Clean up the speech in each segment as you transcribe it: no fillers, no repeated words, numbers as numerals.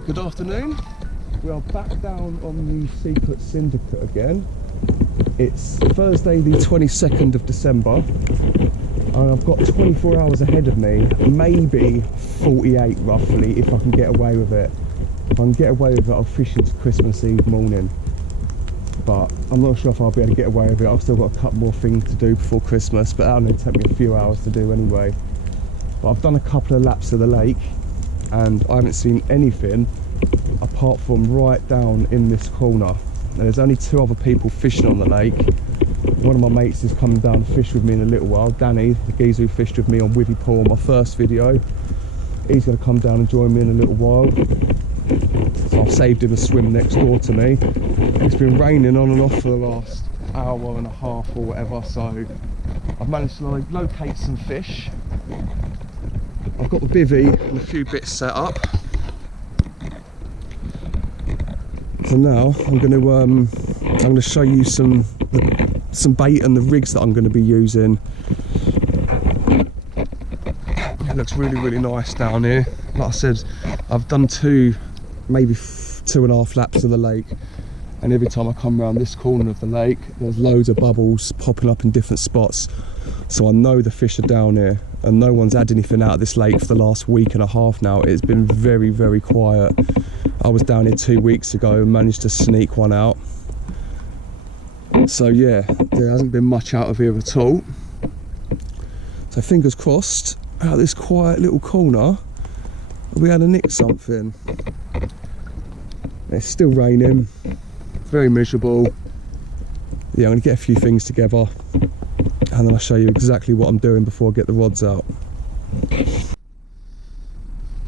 Right, good afternoon. We are back down on the secret syndicate again. It's Thursday the 22nd of December and I've got 24 hours ahead of me, maybe 48 roughly if I can get away with it. If I can get away with it, I'll fish into Christmas Eve morning, but I'm not sure if I'll be able to get away with it. I've still got a couple more things to do before Christmas, but that'll only take me a few hours to do anyway. But I've done a couple of laps of the lake and I haven't seen anything apart from right down in this corner. And there's only two other people fishing on the lake. One of my mates is coming down to fish with me in a little while, Danny, the geezer who fished with me on Withy Pool on my first video. He's going to come down and join me in a little while. So I've saved him a swim next door to me. It's been raining on and off for the last hour and a half or whatever, so I've managed to locate some fish. I've got the bivvy and a few bits set up. So now I'm going to show you some bait and the rigs that I'm going to be using. It looks really nice down here. Like I said, I've done maybe 2.5 laps of the lake, and every time I come around this corner of the lake there's loads of bubbles popping up in different spots, so I know the fish are down here. And no one's had anything out of this lake for the last week and a half now. It's been very quiet. I was down here 2 weeks ago and managed to sneak one out. So yeah, there hasn't been much out of here at all. So fingers crossed, out of this quiet little corner, we had to nick something. It's still raining, very miserable. Yeah, I'm going to get a few things together and then I'll show you exactly what I'm doing before I get the rods out.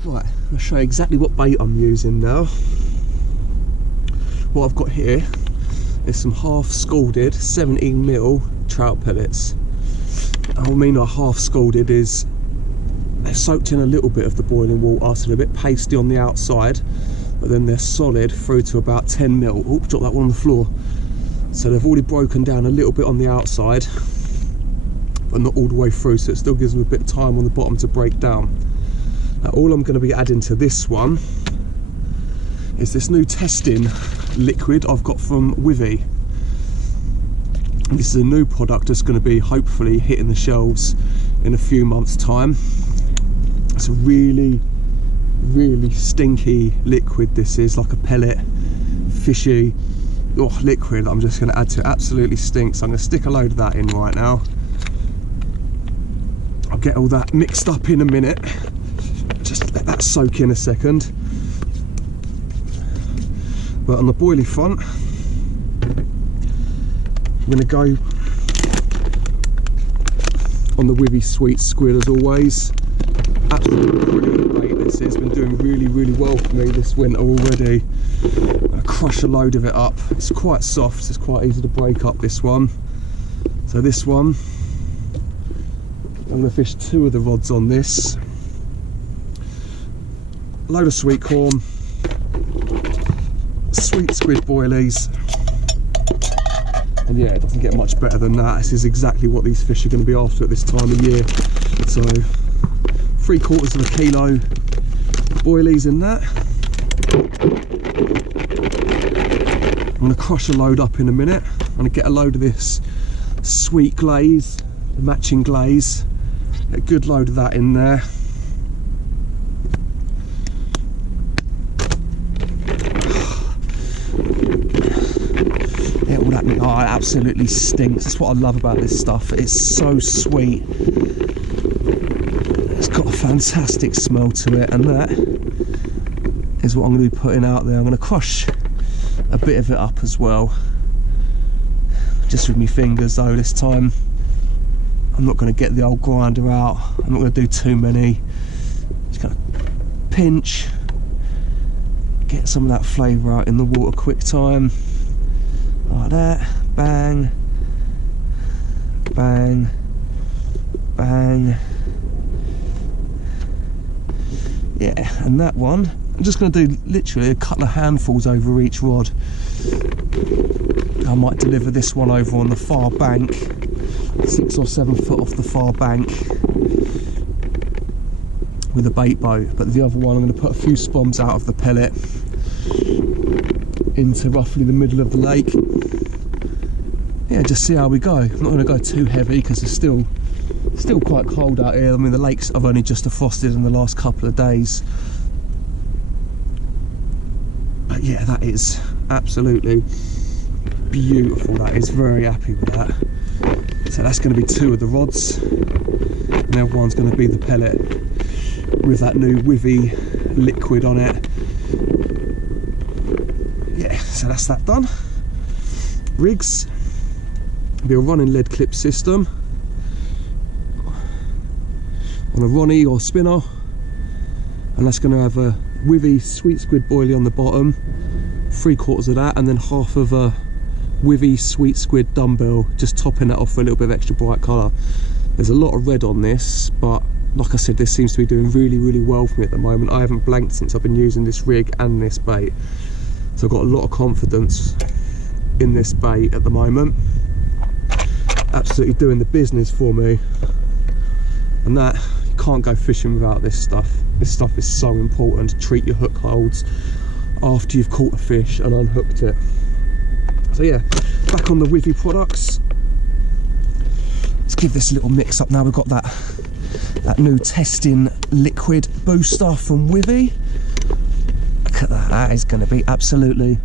Right, I'll show you exactly what bait I'm using now. What I've got here is some half scalded 17mm trout pellets. I mean by half scalded is they're soaked in a little bit of the boiling water, so they're a bit pasty on the outside, but then they're solid through to about 10mm. Oh, drop that one on the floor. So they've already broken down a little bit on the outside, but not all the way through, so it still gives them a bit of time on the bottom to break down. Now all I'm going to be adding to this one is this new testing liquid I've got from Withy. This is a new product that's going to be hopefully hitting the shelves in a few months' time. It's a really stinky liquid. This is like a pellet, fishy liquid I'm just going to add to it. Absolutely stinks. I'm going to stick a load of that in right now. I'll get all that mixed up in a minute. Just let that soak in a second. But on the boilie front, I'm going to go on the Withy Sweet Squid as always. Absolutely brilliant bait this is. It's been doing really well for me this winter already. I'm going to crush a load of it up. It's quite soft, it's quite easy to break up this one. So this one, I'm going to fish 2 of the rods on this. A load of sweet corn, sweet squid boilies, and yeah, it doesn't get much better than that. This is exactly what these fish are going to be after at this time of year. So 3/4 kilo boilies in that. I'm going to crush a load up in a minute. I'm going to get a load of this sweet glaze, the matching glaze. A good load of that in there. Yeah, all that, it absolutely stinks. That's what I love about this stuff. It's so sweet. It's got a fantastic smell to it, and that is what I'm going to be putting out there. I'm going to crush a bit of it up as well, just with my fingers though this time. I'm not going to get the old grinder out. I'm not going to do too many. Just going to pinch, get some of that flavour out in the water quick time, like that. Bang, bang, bang. Yeah, and that one, I'm just going to do literally a couple of handfuls over each rod. I might deliver this one over on the far bank, 6 or 7 foot off the far bank, with a bait boat, but the other one I'm going to put a few spombs out of the pellet into roughly the middle of the lake. Yeah, just see how we go. I'm not going to go too heavy because it's still quite cold out here. I mean, the lakes have only just defrosted in the last couple of days. But yeah, that is absolutely beautiful. That is, very happy with that. So that's going to be 2 of the rods, and the other one's going to be the pellet with that new Wivy liquid on it. Yeah, so that's that done. Rigs, it'll be a running lead clip system on a Ronnie or spinner, and that's going to have a Wivy sweet squid boilie on the bottom, 3/4 of that, and then half of a Wivy sweet squid dumbbell, just topping that off for a little bit of extra bright colour. There's a lot of red on this, but like I said, this seems to be doing really well for me at the moment. I haven't blanked since I've been using this rig and this bait, so I've got a lot of confidence in this bait at the moment. Absolutely doing the business for me, and that, you can't go fishing without this stuff. This stuff is so important to treat your hook holds after you've caught a fish and unhooked it. So yeah, back on the Wivy products. Let's give this a little mix up now. We've got that new testing liquid booster from Wivy. Look at that, that is going to be absolutely,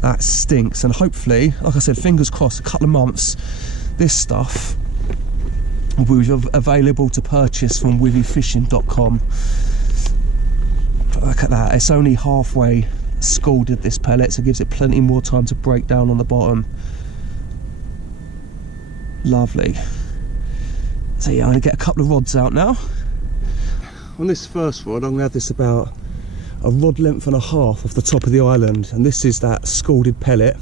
that stinks. And hopefully, like I said, fingers crossed, a couple of months, this stuff will be available to purchase from wivyfishing.com. Look at that, it's only halfway scalded, this pellet, so it gives it plenty more time to break down on the bottom. Lovely. So yeah, I'm going to get a couple of rods out now. On this first rod, I'm going to have this about a rod length and a half off the top of the island, and this is that scalded pellet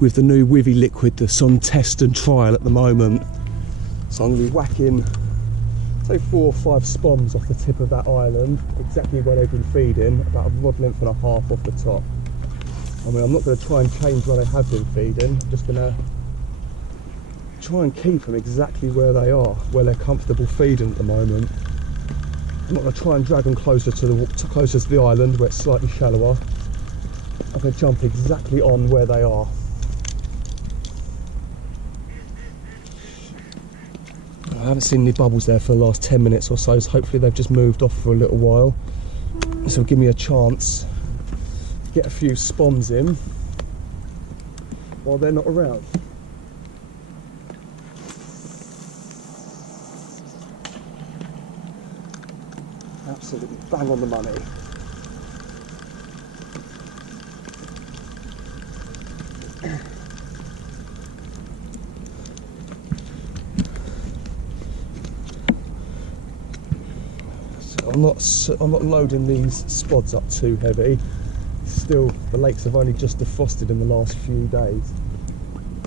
with the new Wivy liquid that's on test and trial at the moment. So I'm going to be whacking, say, 4 or 5 spombs off the tip of that island, exactly where they've been feeding, about a rod length and a half off the top. I mean, I'm not going to try and change where they have been feeding, I'm just going to try and keep them exactly where they are, where they're comfortable feeding at the moment. I'm not going to try and drag them closer to the island where it's slightly shallower. I'm going to jump exactly on where they are. I haven't seen any bubbles there for the last 10 minutes or so, so hopefully they've just moved off for a little while. This will give me a chance to get a few spombs in while they're not around. Absolutely bang on the money. I'm not loading these spods up too heavy. Still, the lakes have only just defrosted in the last few days,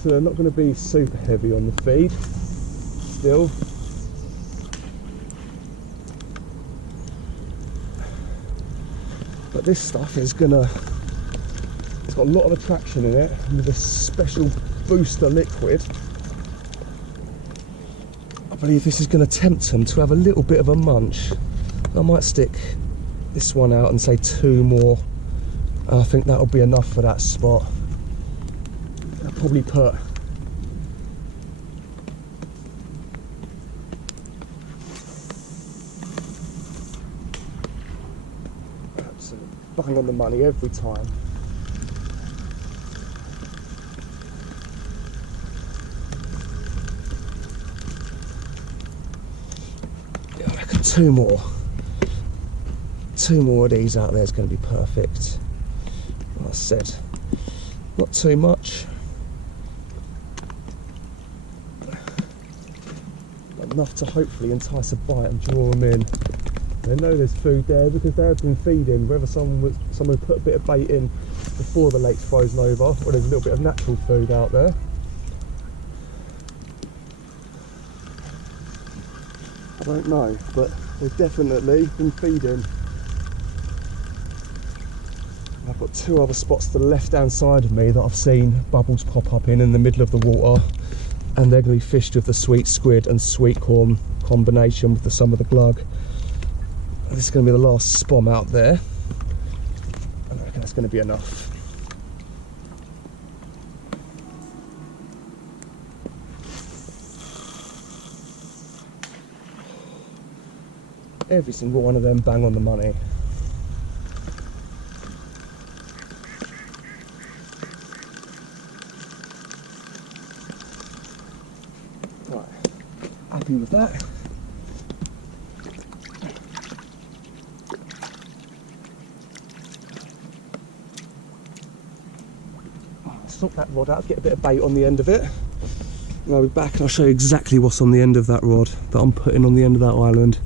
so they're not going to be super heavy on the feed still. But this stuff is gonna, it's got a lot of attraction in it with this special booster liquid. I believe this is going to tempt them to have a little bit of a munch. I might stick this one out and say 2 more. I think that'll be enough for that spot. I'll probably put absolutely bang on the money every time. Yeah, I reckon 2 more. 2 more of these out there is going to be perfect. Like I said, not too much. Enough to hopefully entice a bite and draw them in. They know there's food there because they've been feeding, whether someone put a bit of bait in before the lake's frozen over, or there's a little bit of natural food out there. I don't know, but they've definitely been feeding. I've got 2 other spots to the left hand side of me that I've seen bubbles pop up in the middle of the water, and they're going to be fished with the sweet squid and sweet corn combination with some of the glug. This is going to be the last spom out there. I reckon that's going to be enough. Every single one of them bang on the money. Right, happy with that. Sort that rod out, get a bit of bait on the end of it. And I'll be back and I'll show you exactly what's on the end of that rod that I'm putting on the end of that island.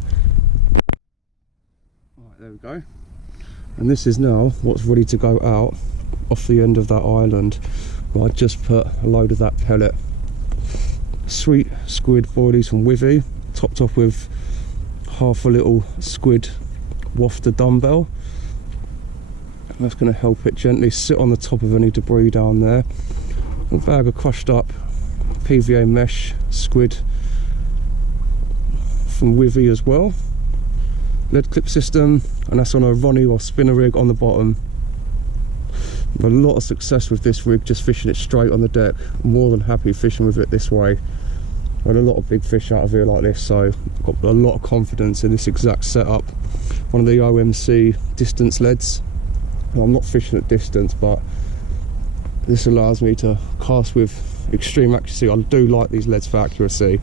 Right, there we go. And this is now what's ready to go out off the end of that island. Well, I just put a load of that pellet. Sweet squid boilies from Withy, topped off with half a little squid wafter dumbbell. And that's going to help it gently sit on the top of any debris down there. A bag of crushed up PVA mesh squid from Withy as well. Lead clip system, and that's on a Ronnie or spinner rig on the bottom. I've had a lot of success with this rig, just fishing it straight on the deck. I'm more than happy fishing with it this way. I had a lot of big fish out of here like this, so I've got a lot of confidence in this exact setup. One of the OMC distance leads. I'm not fishing at distance, but this allows me to cast with extreme accuracy. I do like these leads for accuracy.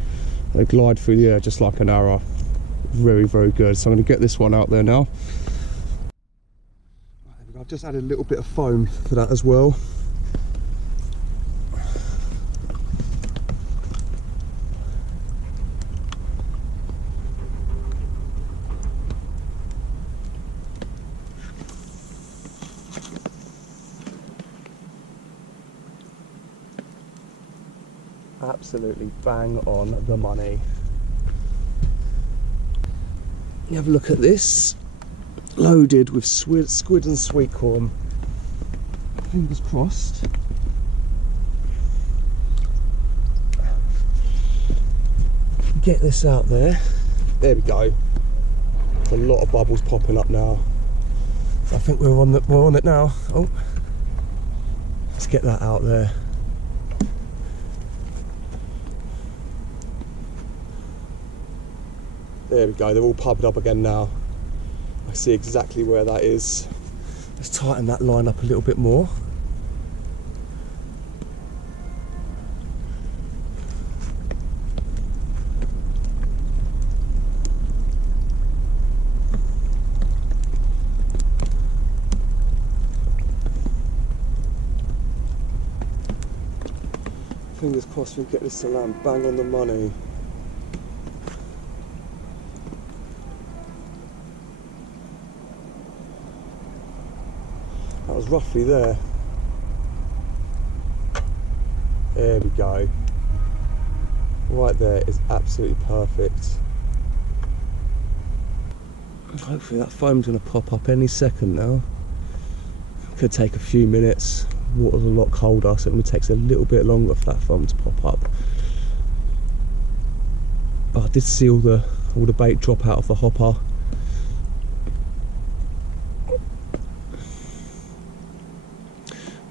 They glide through the air just like an arrow. Very, very good. So I'm going to get this one out there now. I've just added a little bit of foam for that as well. Absolutely bang on the money. You have a look at this, loaded with squid and sweet corn. Fingers crossed. Get this out there. There we go. There's a lot of bubbles popping up now. I think we're on it now. Oh, let's get that out there. There we go, they're all pubbed up again now. I see exactly where that is. Let's tighten that line up a little bit more. Fingers crossed we get this to land bang on the money. That was roughly there. There we go. Right there is absolutely perfect. Hopefully that foam's going to pop up any second now. Could take a few minutes. Water's a lot colder, so it takes a little bit longer for that foam to pop up. But I did see all the bait drop out of the hopper.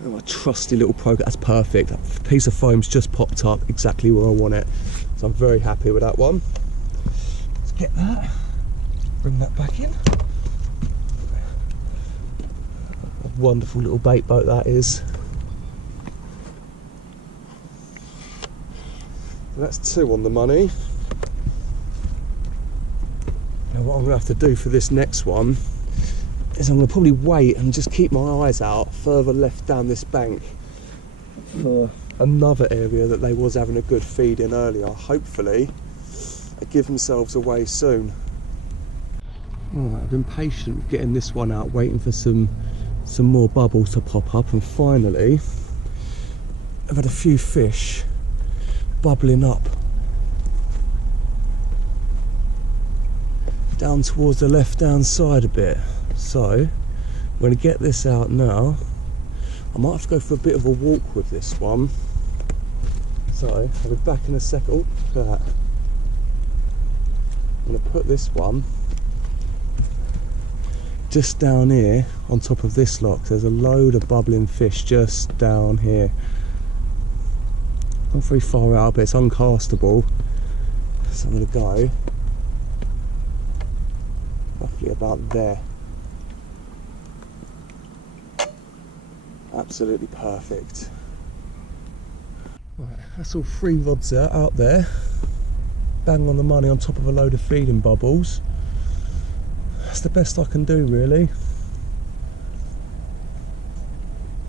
My trusty little program, that's perfect. That piece of foam's just popped up exactly where I want it. So I'm very happy with that one. Let's get that, bring that back in. A wonderful little bait boat that is. And that's 2 on the money. Now what I'm going to have to do for this next one is I'm going to probably wait and just keep my eyes out further left down this bank for another area that they was having a good feed in earlier. Hopefully they give themselves away soon. Right, I've been patient with getting this one out, waiting for some more bubbles to pop up, and finally I've had a few fish bubbling up down towards the left hand side a bit. So I'm going to get this out now. I might have to go for a bit of a walk with this one. So I'll be back in a second. Oh, look at that. I'm going to put this one just down here on top of this lock. There's a load of bubbling fish just down here. Not very far out, but it's uncastable. So I'm going to go roughly about there. Absolutely perfect. Right, that's all 3 rods out there. Bang on the money on top of a load of feeding bubbles. That's the best I can do, really.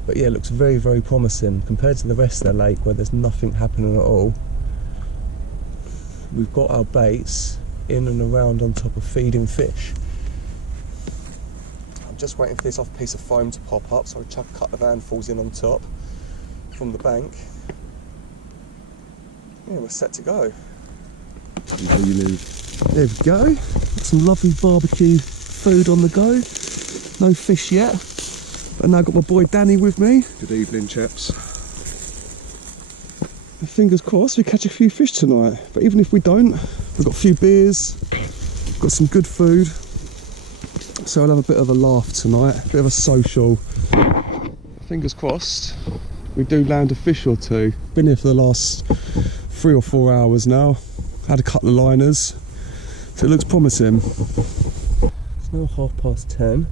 But yeah, it looks very, very promising compared to the rest of the lake where there's nothing happening at all. We've got our baits in and around on top of feeding fish. I'm just waiting for this off piece of foam to pop up, so I chuck a couple of handfuls in on top from the bank. Yeah, we're set to go. There we go. Got some lovely barbecue food on the go. No fish yet, but now I've got my boy Danny with me. Good evening, chaps. Fingers crossed we catch a few fish tonight, but even if we don't, we've got a few beers, got some good food, so I'll have a bit of a laugh tonight, a bit of a social. Fingers crossed we do land a fish or two. Been here for the last 3 or 4 hours now, had a couple of liners, so it looks promising. It's now 10:30.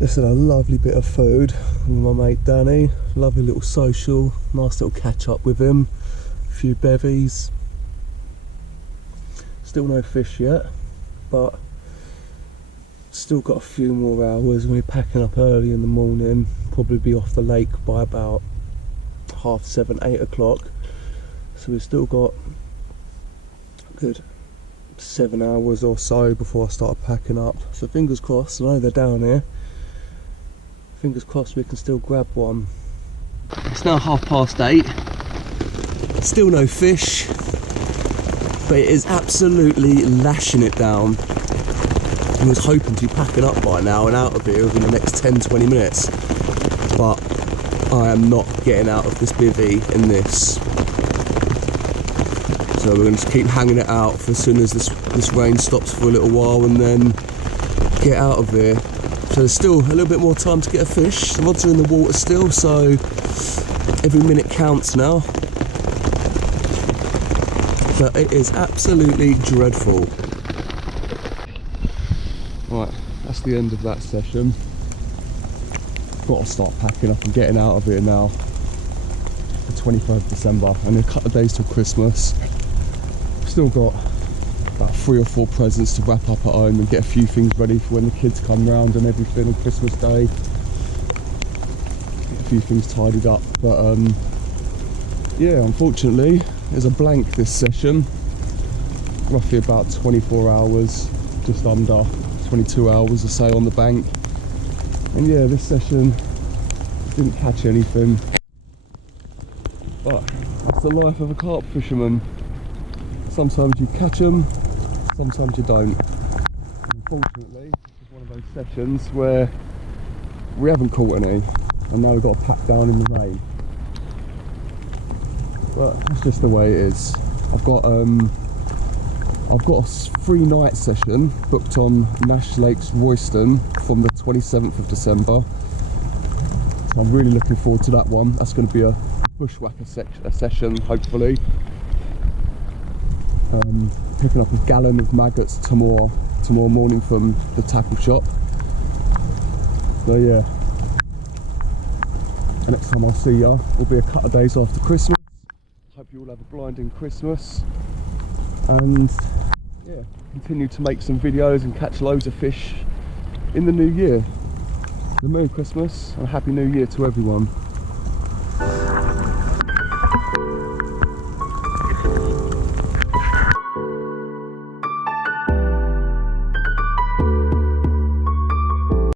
This is a lovely bit of food with my mate Danny. Lovely little social, nice little catch up with him. A few bevies. Still no fish yet, but still got a few more hours. We're packing up early in the morning. Probably be off the lake by about 7:30, 8 o'clock. So we've still got a good 7 hours or so before I start packing up. So fingers crossed, I know they're down here. Fingers crossed we can still grab one. It's now 8:30. Still no fish, but it is absolutely lashing it down. I was hoping to be packing up by now and out of here within the next 10-20 minutes, but I am not getting out of this bivvy in this. So we're going to keep hanging it out for as soon as this rain stops for a little while and then get out of here. So there's still a little bit more time to get a fish. The rods are in the water still, so every minute counts now. But it is absolutely dreadful. Right, that's the end of that session. Got to start packing up and getting out of here now. The 23rd of December, and a couple of days till Christmas. Still got about 3 or 4 presents to wrap up at home and get a few things ready for when the kids come round and everything on Christmas Day. Get a few things tidied up, but yeah, unfortunately there's a blank this session. Roughly about 24 hours, just under 22 hours or so on the bank. And yeah, this session didn't catch anything, but that's the life of a carp fisherman. Sometimes you catch them, sometimes you don't. Unfortunately, this is one of those sessions where we haven't caught any, and now we've got to pack down in the rain. But it's just the way it is. I've got a 3-night session booked on Nash Lakes Royston from the 27th of December. So I'm really looking forward to that one. That's going to be a bushwhacker session, hopefully. Picking up a gallon of maggots tomorrow morning from the tackle shop. So yeah, the next time I'll see ya will be a couple of days after Christmas. Hope you all have a blinding Christmas, and yeah, continue to make some videos and catch loads of fish in the new year. So Merry Christmas and a Happy New Year to everyone.